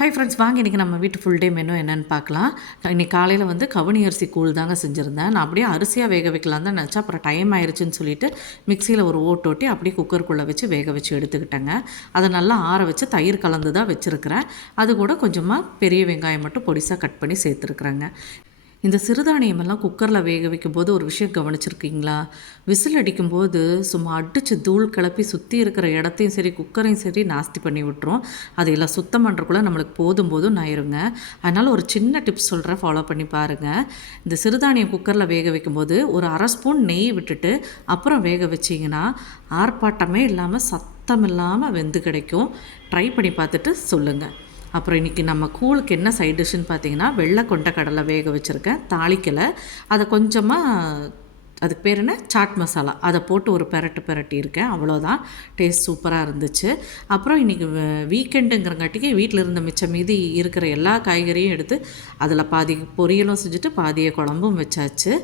Hi friends, வாங்க இன்றைக்கி நம்ம வீட்டு ஃபுல் டே மெனு என்னென்னு பார்க்கலாம். இன்றைக்கி காலையில் வந்து கவுனி அரிசி கூழ் தாங்க செஞ்சுருந்தேன். நான் அப்படியே அரிசியாக வேக வைக்கலாம் தான் நினச்சா, அப்புறம் டைம் ஆயிடுச்சுன்னு சொல்லிட்டு மிக்சியில் ஒரு ஓட்டி அப்படியே குக்கருக்குள்ளே வச்சு வேக வச்சு எடுத்துக்கிட்டேங்க. அதை நல்லா ஆற வச்சு தயிர் கலந்து தான் வச்சுருக்கிறேன். அது கூட கொஞ்சமாக பெரிய வெங்காயம் மட்டும் பொடிசாக கட் பண்ணி சேர்த்துருக்குறேங்க. இந்த சிறுதானியமெல்லாம் குக்கரில் வேக வைக்கும்போது ஒரு விஷயம் கவனிச்சிருக்கீங்களா? விசில் அடிக்கும்போது சும்மா அடித்து தூள் கிளப்பி சுற்றி இருக்கிற இடத்தையும் சரி குக்கரையும் சரி நாஸ்தி பண்ணி விட்டுரும். அதையெல்லாம் சுத்தம் பண்ணுறக்குள்ளே நம்மளுக்கு போதும் ஆயிருங்க. அதனால் ஒரு சின்ன டிப்ஸ் சொல்கிறேன், ஃபாலோ பண்ணி பாருங்கள். இந்த சிறுதானியம் குக்கரில் வேக வைக்கும்போது ஒரு அரை ஸ்பூன் நெய் விட்டுட்டு அப்புறம் வேக வச்சிங்கன்னா ஆர்ப்பாட்டமே இல்லாமல் சத்தம் இல்லாமல் வெந்து கிடைக்கும். ட்ரை பண்ணி பார்த்துட்டு சொல்லுங்கள். அப்புறம் இன்றைக்கி நம்ம கூழுக்கு என்ன சைட் டிஷ்ஷுன்னு பார்த்தீங்கன்னா, வெள்ளை கொண்ட கடலை வேக வச்சுருக்கேன், தாளிக்கலை. அதை கொஞ்சமாக, அதுக்கு பேர் என்ன, சாட் மசாலா, அதை போட்டு ஒரு பிரட்டியிருக்கேன். அவ்வளோதான். டேஸ்ட் சூப்பராக இருந்துச்சு. அப்புறம் இன்றைக்கி வீக்கெண்டுங்கிறங்காட்டிக்கு வீட்டில் இருந்த மிச்சம் மீதி இருக்கிற எல்லா காய்கறியும் எடுத்து அதில் பாதி பொரியலும் செஞ்சுட்டு பாதியை குழம்பும் வச்சாச்சு.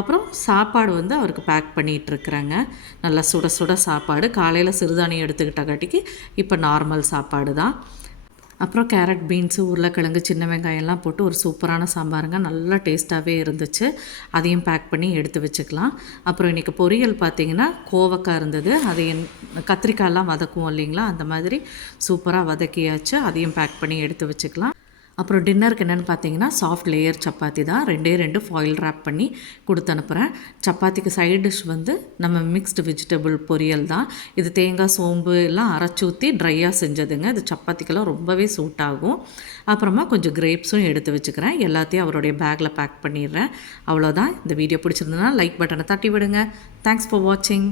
அப்புறம் சாப்பாடு வந்து அவருக்கு பேக் பண்ணிகிட்ருக்குறேங்க. நல்லா சுட சுட சாப்பாடு. காலையில் சிறுதானியம் எடுத்துக்கிட்டங்காட்டிக்கு இப்போ நார்மல் சாப்பாடு தான். அப்புறம் கேரட், பீன்ஸு, உருளைக்கிழங்கு, சின்ன வெங்காயம்லாம் போட்டு ஒரு சூப்பரான சாம்பாருங்க. நல்லா டேஸ்ட்டாகவே இருந்துச்சு. அதையும் பேக் பண்ணி எடுத்து வச்சுக்கலாம். அப்புறம் இன்றைக்கி பொரியல் பார்த்திங்கன்னா கோவக்காய் இருந்தது. அதை கத்திரிக்காயெல்லாம் வதக்குவோம் இல்லைங்களா, அந்த மாதிரி சூப்பராக வதக்கியாச்சு. அதையும் பேக் பண்ணி எடுத்து வச்சுக்கலாம். அப்புறம் டின்னருக்கு என்னென்னு பார்த்தீங்கன்னா, சாஃப்ட் லேயர் சப்பாத்தி தான். 2 ஃபாயில் ரேப் பண்ணி கொடுத்து அனுப்புகிறேன். சப்பாத்திக்கு சைட் டிஷ் வந்து நம்ம மிக்ஸ்டு வெஜிடபிள் பொரியல் தான். இது தேங்காய், சோம்பு எல்லாம் அரைச்சி ஊற்றி ட்ரையாக செஞ்சதுங்க. இது சப்பாத்திக்கெல்லாம் ரொம்பவே சூட் ஆகும். அப்புறமா கொஞ்சம் கிரேப்ஸும் எடுத்து வச்சுக்கிறேன். எல்லாத்தையும் அவருடைய பேக்கில் பேக் பண்ணிடுறேன். அவ்வளோதான். இந்த வீடியோ பிடிச்சிருந்ததுன்னா லைக் பட்டனை தட்டி விடுங்க. தேங்க்ஸ் ஃபார் வாட்சிங்.